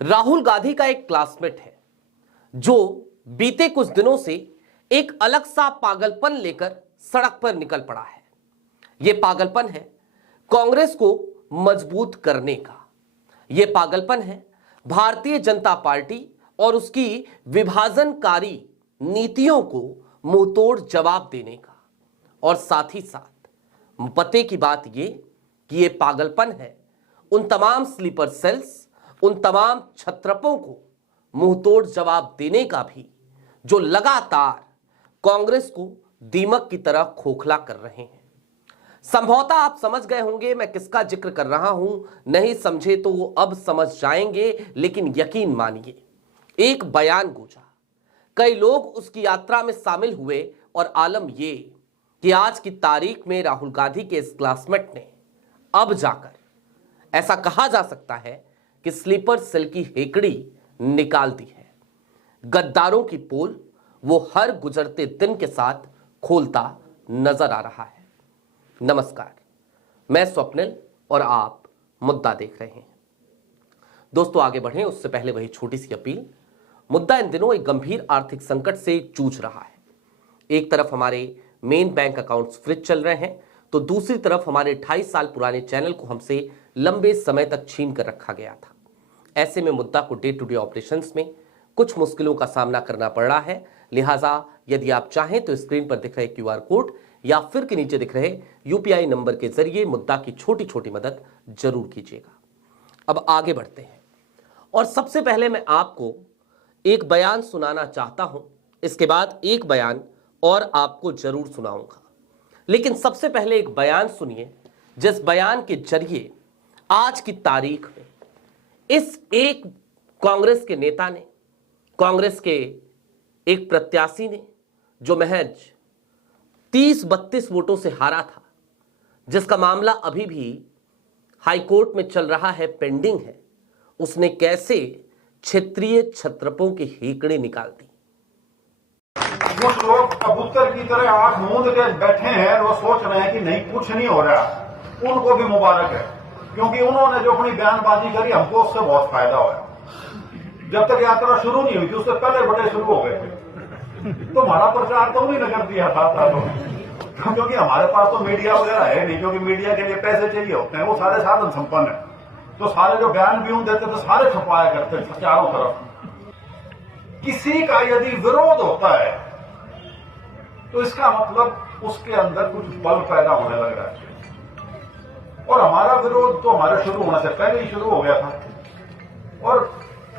राहुल गांधी का एक क्लासमेट है जो बीते कुछ दिनों से एक अलग सा पागलपन लेकर सड़क पर निकल पड़ा है। यह पागलपन है कांग्रेस को मजबूत करने का। यह पागलपन है भारतीय जनता पार्टी और उसकी विभाजनकारी नीतियों को मुंहतोड़ जवाब देने का। और साथ ही साथ पते की बात यह कि यह पागलपन है उन तमाम स्लीपर सेल्स, उन तमाम छत्रपों को मुंहतोड़ जवाब देने का भी जो लगातार कांग्रेस को दीमक की तरह खोखला कर रहे हैं। संभवतः आप समझ गए होंगे मैं किसका जिक्र कर रहा हूं, नहीं समझे तो वो अब समझ जाएंगे। लेकिन यकीन मानिए, एक बयान गूंजा, कई लोग उसकी यात्रा में शामिल हुए और आलम यह कि आज की तारीख में राहुल गांधी के इस क्लासमेट ने अब जाकर ऐसा कहा जा सकता है कि स्लीपर सेल की हेकड़ी निकाल दी है। गद्दारों की पोल वो हर गुजरते दिन के साथ खोलता नजर आ रहा है। नमस्कार, मैं स्वप्निल और आप मुद्दा देख रहे हैं। दोस्तों, आगे बढ़ें उससे पहले वही छोटी सी अपील। मुद्दा इन दिनों एक गंभीर आर्थिक संकट से जूझ रहा है। एक तरफ हमारे मेन बैंक अकाउंट्स फ्रीज चल रहे हैं, तो दूसरी तरफ हमारे 28 साल पुराने चैनल को हमसे लंबे समय तक छीन कर रखा गया था। ऐसे में मुद्दा को डे टू डे ऑपरेशंस में कुछ मुश्किलों का सामना करना पड़ रहा है। लिहाजा यदि आप चाहें तो स्क्रीन पर दिख रहे QR कोड या फिर के नीचे दिख रहे UPI नंबर के जरिए मुद्दा की छोटी छोटी मदद जरूर कीजिएगा। अब आगे बढ़ते हैं और सबसे पहले मैं आपको एक बयान सुनाना चाहता हूं। इसके बाद एक बयान और आपको जरूर सुनाऊंगा, लेकिन सबसे पहले एक बयान सुनिए जिस बयान के जरिए आज की तारीख में इस एक कांग्रेस के नेता ने, कांग्रेस के एक प्रत्याशी ने जो महज 30-32 वोटों से हारा था, जिसका मामला अभी भी हाई कोर्ट में चल रहा है, पेंडिंग है, उसने कैसे क्षेत्रीय छत्रपों की हेकड़े निकाल दी। कुछ लोग कबूतर की तरह आंख मूंद के बैठे हैं, वो सोच रहे हैं कि नहीं कुछ नहीं हो रहा, उनको भी मुबारक है, क्योंकि उन्होंने जो अपनी बयानबाजी करी हमको उससे बहुत फायदा हुआ। जब तक यात्रा शुरू नहीं हुई थी उससे पहले बड़े शुरू हो गए थे, तो हमारा प्रचार तो उन्हीं ने कर दिया था तो, क्योंकि हमारे पास तो मीडिया वगैरह है नहीं, क्योंकि मीडिया के लिए पैसे चाहिए होते हैं, वो सारे साधन संपन्न है। तो सारे जो बयान भी देते थे सारे छपाया करते थे चारों तरफ। किसी का यदि विरोध होता है तो इसका मतलब उसके अंदर कुछ बल पैदा होने लग रहा है, और हमारा विरोध तो हमारे शुरू होने से पहले ही शुरू हो गया था। और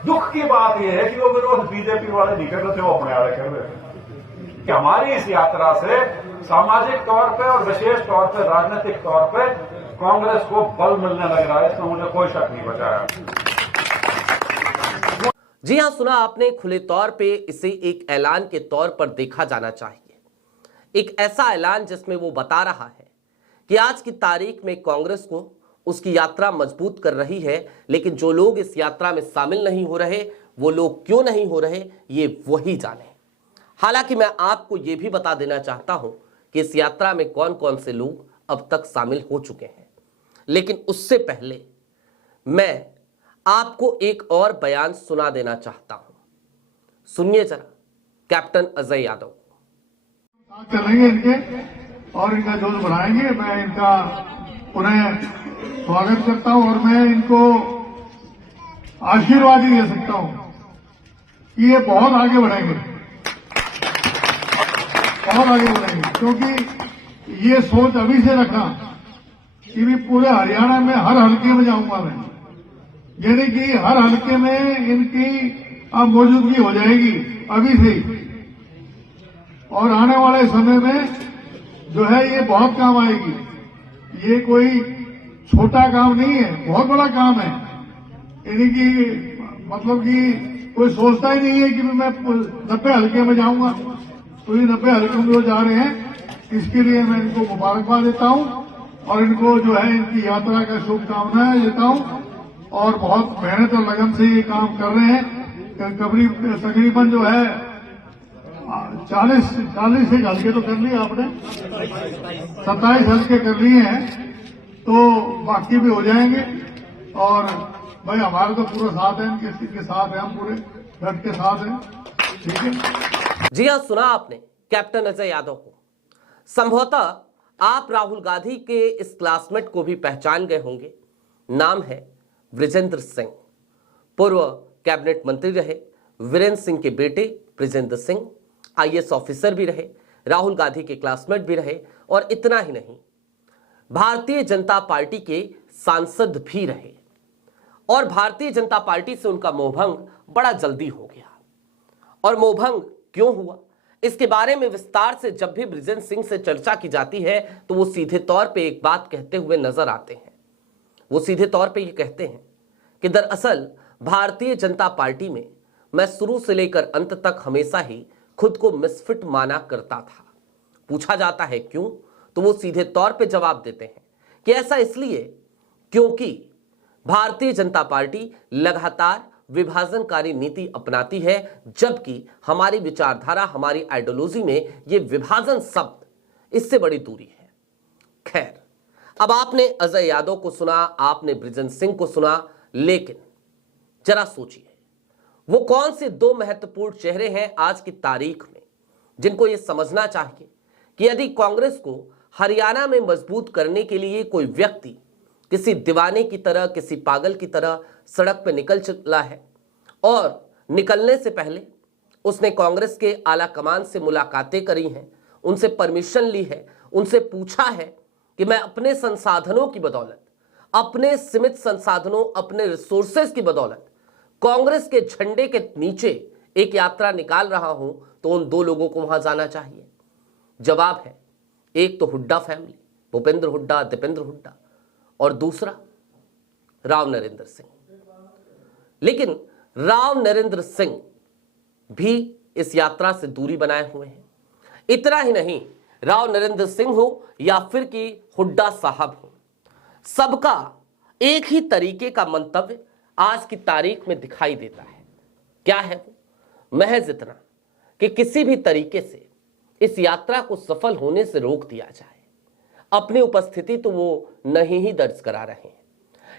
दुख की बात यह है कि वो विरोध बीजेपी वाले नहीं कर रहे थे, वो अपने आड़े कर रहे थे। कि हमारी इस यात्रा से सामाजिक तौर पे और विशेष तौर पे राजनीतिक तौर पे कांग्रेस को बल मिलने लग रहा है, इसमें मुझे कोई शक नहीं बचा है। जी हां, सुना आपने। खुले तौर पे इसे एक ऐलान के तौर पर देखा जाना चाहिए, एक ऐसा ऐलान जिसमें वो बता रहा है कि आज की तारीख में कांग्रेस को उसकी यात्रा मजबूत कर रही है। लेकिन जो लोग इस यात्रा में शामिल नहीं हो रहे, वो लोग क्यों नहीं हो रहे, ये वही जाने। हालांकि मैं आपको ये भी बता देना चाहता हूं कि इस यात्रा में कौन कौन से लोग अब तक शामिल हो चुके हैं। लेकिन उससे पहले मैं आपको एक और बयान सुना देना चाहता हूं। सुनिए जरा कैप्टन अजय यादव। चलेंगे इनके और इनका जोश बढ़ाएंगे। मैं इनका पुनः स्वागत करता हूं और मैं इनको आशीर्वाद ही दे सकता हूं कि ये बहुत आगे बढ़ेंगे, बहुत आगे बढ़ेंगे। क्योंकि ये सोच अभी से रखना कि भी पूरे हरियाणा में हर हल्के में जाऊंगा मैं, यानी कि हर हल्के में इनकी अब मौजूदगी हो जाएगी अभी से ही, और आने वाले समय में जो है ये बहुत काम आएगी। ये कोई छोटा काम नहीं है, बहुत बड़ा काम है। यानी कि मतलब कि कोई सोचता ही नहीं है कि मैं 90 हल्के में जाऊंगा, तो ये 90 हल्के में जो जा रहे हैं, इसके लिए मैं इनको मुबारकबाद देता हूं और इनको जो है इनकी यात्रा का शुभकामनाएं देता हूं। और बहुत मेहनत और लगन से ये काम कर रहे हैं। तकरीबन जो है 40 एक हल्के तो कर लिए आपने, 27 हल्के कर लिए हैं, तो बाकी भी हो जाएंगे। और भाई हमारे तो पूरा साथ है, इनके साथ है, हम पूरे डट के साथ हैं। ठीक है जी हां, सुना आपने कैप्टन अजय यादव को। संभवतः आप राहुल गांधी के इस क्लासमेट को भी पहचान गए होंगे। नाम है वृजेंद्र सिंह। पूर्व कैबिनेट मंत्री रहे, वीरेंद्र सिंह के बेटे वृजेंद्र सिंह आईएएस ऑफिसर भी रहे, राहुल गांधी के क्लासमेट भी रहे, और इतना ही नहीं, भारतीय जनता पार्टी के सांसद भी रहे। और भारतीय जनता पार्टी से उनका मोहभंग बड़ा जल्दी हो गया। और मोहभंग क्यों हुआ, इसके बारे में विस्तार से जब भी बृजेंद्र सिंह से चर्चा की जाती है तो वो सीधे तौर पे एक बात कहते हुए नजर आते हैं। वो सीधे तौर पे ये कहते हैं कि दरअसल भारतीय जनता पार्टी में मैं शुरू से लेकर अंत तक हमेशा ही खुद को मिसफिट माना करता था। पूछा जाता है क्यों, तो वो सीधे तौर पे जवाब देते हैं कि ऐसा इसलिए क्योंकि भारतीय जनता पार्टी लगातार विभाजनकारी नीति अपनाती है, जबकि हमारी विचारधारा, हमारी आइडियोलॉजी में ये विभाजन शब्द, इससे बड़ी दूरी है। खैर, अब आपने अजय यादव को सुना, आपने बृजेंद्र सिंह को सुना, लेकिन जरा सोचिए वो कौन से दो महत्वपूर्ण चेहरे हैं आज की तारीख में जिनको यह समझना चाहिए कि यदि कांग्रेस को हरियाणा में मजबूत करने के लिए कोई व्यक्ति किसी दीवाने की तरह, किसी पागल की तरह सड़क पर निकल चला है और निकलने से पहले उसने कांग्रेस के आला कमान से मुलाकातें करी हैं, उनसे परमिशन ली है, उनसे पूछा है कि मैं अपने संसाधनों की बदौलत, अपने सीमित संसाधनों, अपने रिसोर्सेज की बदौलत कांग्रेस के झंडे के नीचे एक यात्रा निकाल रहा हूं, तो उन दो लोगों को वहां जाना चाहिए। जवाब है, एक तो हुड्डा फैमिली, भूपेंद्र हुड्डा, दीपेंद्र हुड्डा, और दूसरा राव नरेंद्र सिंह। लेकिन राव नरेंद्र सिंह भी इस यात्रा से दूरी बनाए हुए हैं। इतना ही नहीं, राव नरेंद्र सिंह हो या फिर कि हुड्डा साहब हो, सबका एक ही तरीके का मंतव्य आज की तारीख में दिखाई देता है। क्या है वो? महज इतना कि किसी भी तरीके से इस यात्रा को सफल होने से रोक दिया जाए। अपनी उपस्थिति तो वो नहीं ही दर्ज करा रहे हैं,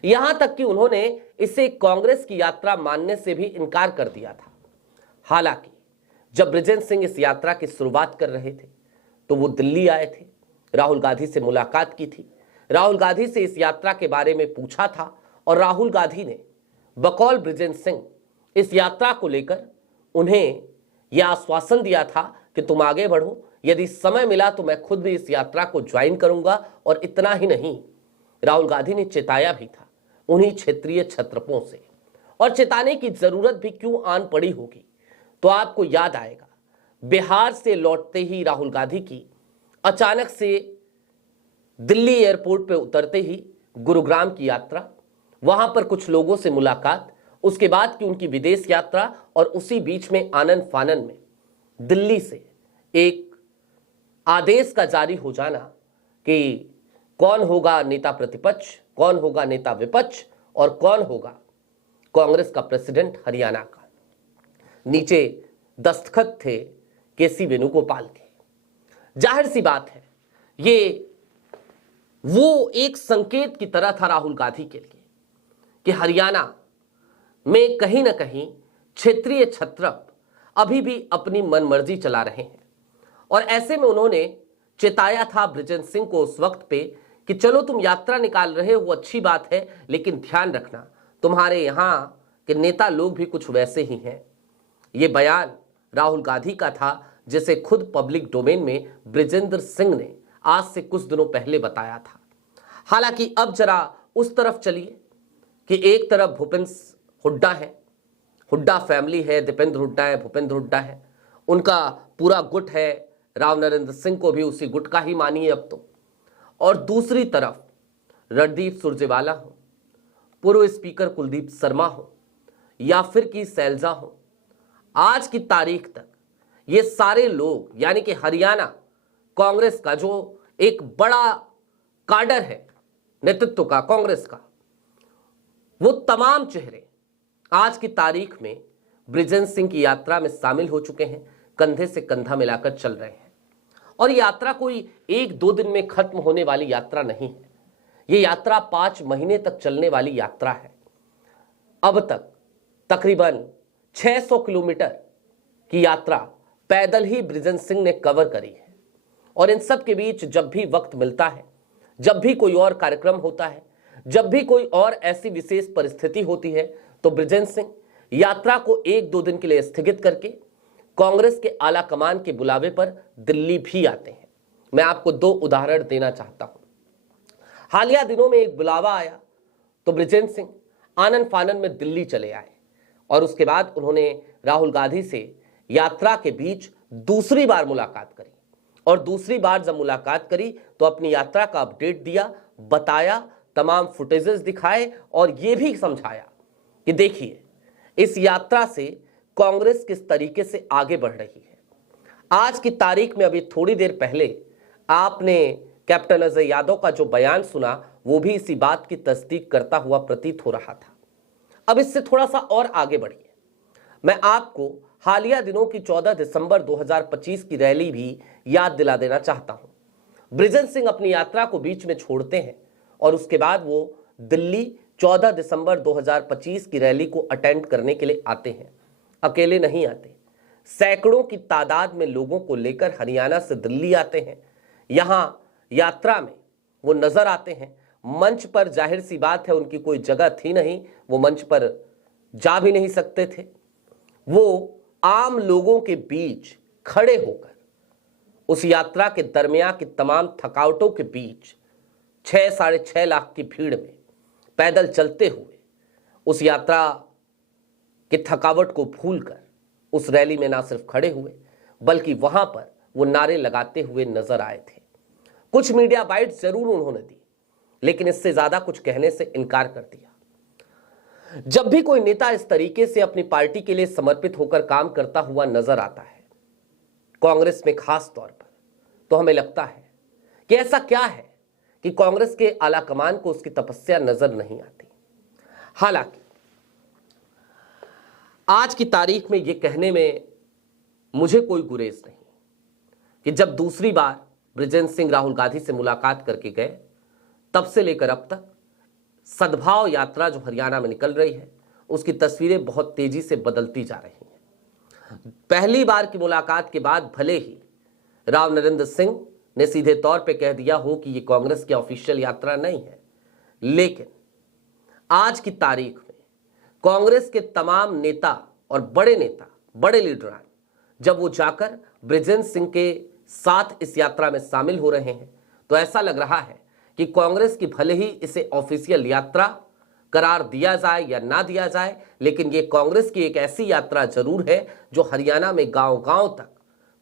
यहां तक कि उन्होंने इसे कांग्रेस की यात्रा मानने से भी इनकार कर दिया था। हालांकि जब बृजेंद्र सिंह इस यात्रा की शुरुआत कर रहे थे तो वो दिल्ली आए थे, राहुल गांधी से मुलाकात की थी, राहुल गांधी से इस यात्रा के बारे में पूछा था, और राहुल गांधी ने बकौल बृजेंद्र सिंह इस यात्रा को लेकर उन्हें यह आश्वासन दिया था कि तुम आगे बढ़ो, यदि समय मिला तो मैं खुद भी इस यात्रा को ज्वाइन करूंगा। और इतना ही नहीं, राहुल गांधी ने चेताया भी था उन्हीं क्षेत्रीय छत्रपों से। और चेताने की जरूरत भी क्यों आन पड़ी होगी, तो आपको याद आएगा बिहार से लौटते ही राहुल गांधी की अचानक से दिल्ली एयरपोर्ट पर उतरते ही गुरुग्राम की यात्रा, वहां पर कुछ लोगों से मुलाकात, उसके बाद की उनकी विदेश यात्रा, और उसी बीच में आनन फानन में दिल्ली से एक आदेश का जारी हो जाना कि कौन होगा नेता प्रतिपक्ष, कौन होगा नेता विपक्ष, और कौन होगा कांग्रेस का प्रेसिडेंट हरियाणा का। नीचे दस्तखत थे केसी वेणुगोपाल के। जाहिर सी बात है, ये वो एक संकेत की तरह था राहुल गांधी के लिए कि हरियाणा में कहीं ना कहीं क्षेत्रीय छत्रप अभी भी अपनी मनमर्जी चला रहे हैं। और ऐसे में उन्होंने चेताया था बृजेंद्र सिंह को उस वक्त पे कि चलो तुम यात्रा निकाल रहे हो, अच्छी बात है, लेकिन ध्यान रखना तुम्हारे यहां के नेता लोग भी कुछ वैसे ही हैं। यह बयान राहुल गांधी का था, जिसे खुद पब्लिक डोमेन में बृजेंद्र सिंह ने आज से कुछ दिनों पहले बताया था। हालांकि अब जरा उस तरफ चलिए कि एक तरफ भूपेंद्र हुड्डा है, हुड्डा फैमिली है, दीपेंद्र हुड्डा है, भूपेंद्र हुड्डा है, उनका पूरा गुट है, राव नरेंद्र सिंह को भी उसी गुट का ही मानिए अब तो। और दूसरी तरफ रणदीप सुरजेवाला हो, पूर्व स्पीकर कुलदीप शर्मा हो, या फिर कि शैलजा हो, आज की तारीख तक ये सारे लोग, यानी कि हरियाणा कांग्रेस का जो एक बड़ा काडर है नेतृत्व का कांग्रेस का, वो तमाम चेहरे आज की तारीख में बृजेंद्र सिंह की यात्रा में शामिल हो चुके हैं, कंधे से कंधा मिलाकर चल रहे हैं। और यात्रा कोई एक दो दिन में खत्म होने वाली यात्रा नहीं है, ये यात्रा 5 महीने तक चलने वाली यात्रा है। अब तक तकरीबन 600 किलोमीटर की यात्रा पैदल ही बृजेंद्र सिंह ने कवर करी है। और इन सब के बीच जब भी वक्त मिलता है, जब भी कोई और कार्यक्रम होता है, जब भी कोई और ऐसी विशेष परिस्थिति होती है, तो बृजेंद्र सिंह यात्रा को 1-2 दिन के लिए स्थगित करके कांग्रेस के आला कमान के बुलावे पर दिल्ली भी आते हैं। मैं आपको 2 उदाहरण देना चाहता हूं। हालिया दिनों में एक बुलावा आया तो बृजेंद्र सिंह आनन फानन में दिल्ली चले आए और उसके बाद उन्होंने राहुल गांधी से यात्रा के बीच दूसरी बार मुलाकात करी। और दूसरी बार जब मुलाकात करी तो अपनी यात्रा का अपडेट दिया, बताया, तमाम फुटेजेस दिखाए और यह भी समझाया कि देखिए इस यात्रा से कांग्रेस किस तरीके से आगे बढ़ रही है। आज की तारीख में अभी थोड़ी देर पहले आपने कैप्टन अजय यादव का जो बयान सुना वो भी इसी बात की तस्दीक करता हुआ प्रतीत हो रहा था। अब इससे थोड़ा सा और आगे बढ़िए, मैं आपको हालिया दिनों की 14 दिसंबर 2025 की रैली भी याद दिला देना चाहता हूं। बृजेंद्र सिंह अपनी यात्रा को बीच में छोड़ते हैं और उसके बाद वो दिल्ली 14 दिसंबर 2025 की रैली को अटेंड करने के लिए आते हैं। अकेले नहीं आते, सैकड़ों की तादाद में लोगों को लेकर हरियाणा से दिल्ली आते हैं। यहां यात्रा में वो नजर आते हैं। मंच पर जाहिर सी बात है उनकी कोई जगह थी नहीं, वो मंच पर जा भी नहीं सकते थे। वो आम लोगों के बीच खड़े होकर उस यात्रा के दरमियान की तमाम थकावटों के बीच 6-6.5 लाख की भीड़ में पैदल चलते हुए उस यात्रा की थकावट को भूलकर उस रैली में ना सिर्फ खड़े हुए बल्कि वहां पर वो नारे लगाते हुए नजर आए थे। कुछ मीडिया बाइट्स जरूर उन्होंने दी, लेकिन इससे ज्यादा कुछ कहने से इनकार कर दिया। जब भी कोई नेता इस तरीके से अपनी पार्टी के लिए समर्पित होकर काम करता हुआ नजर आता है, कांग्रेस में खास तौर पर, तो हमें लगता है कि ऐसा क्या है कि कांग्रेस के आला कमान को उसकी तपस्या नजर नहीं आती। हालांकि आज की तारीख में यह कहने में मुझे कोई गुरेज नहीं कि जब दूसरी बार बृजेंद्र सिंह राहुल गांधी से मुलाकात करके गए, तब से लेकर अब तक सद्भाव यात्रा जो हरियाणा में निकल रही है उसकी तस्वीरें बहुत तेजी से बदलती जा रही हैं। पहली बार की मुलाकात के बाद भले ही राव नरेंद्र सिंह ने सीधे तौर पे कह दिया हो कि यह कांग्रेस की ऑफिशियल यात्रा नहीं है, लेकिन आज की तारीख में कांग्रेस के तमाम नेता और बड़े नेता, बड़े लीडरान जब वो जाकर बृजेंद्र सिंह के साथ इस यात्रा में शामिल हो रहे हैं तो ऐसा लग रहा है कि कांग्रेस की भले ही इसे ऑफिशियल यात्रा करार दिया जाए या ना दिया जाए, लेकिन ये कांग्रेस की एक ऐसी यात्रा जरूर है जो हरियाणा में गांव-गांव तक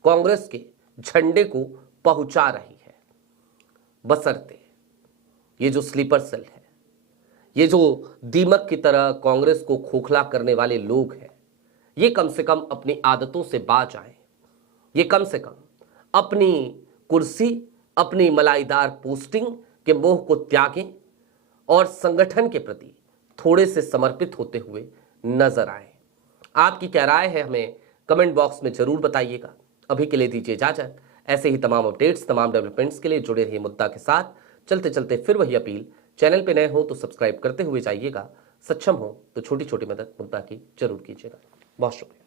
कांग्रेस के झंडे को पहुंचा रही है। बशर्ते ये जो स्लीपर सेल है, ये जो दीमक की तरह कांग्रेस को खोखला करने वाले लोग हैं, ये कम से कम अपनी आदतों से बाज आए। ये कम से कम अपनी कुर्सी, अपनी मलाईदार पोस्टिंग के मोह को त्यागें और संगठन के प्रति थोड़े से समर्पित होते हुए नजर आए। आपकी क्या राय है हमें कमेंट बॉक्स में जरूर बताइएगा। अभी के लिए दीजिए इजाजत। ऐसे ही तमाम अपडेट्स, तमाम डेवलपमेंट्स के लिए जुड़े रहिए मुद्दा के साथ। चलते चलते फिर वही अपील, चैनल पे नए हो तो सब्सक्राइब करते हुए जाइएगा, सक्षम हो तो छोटी छोटी मदद मुद्दा की जरूर कीजिएगा। बहुत शुक्रिया।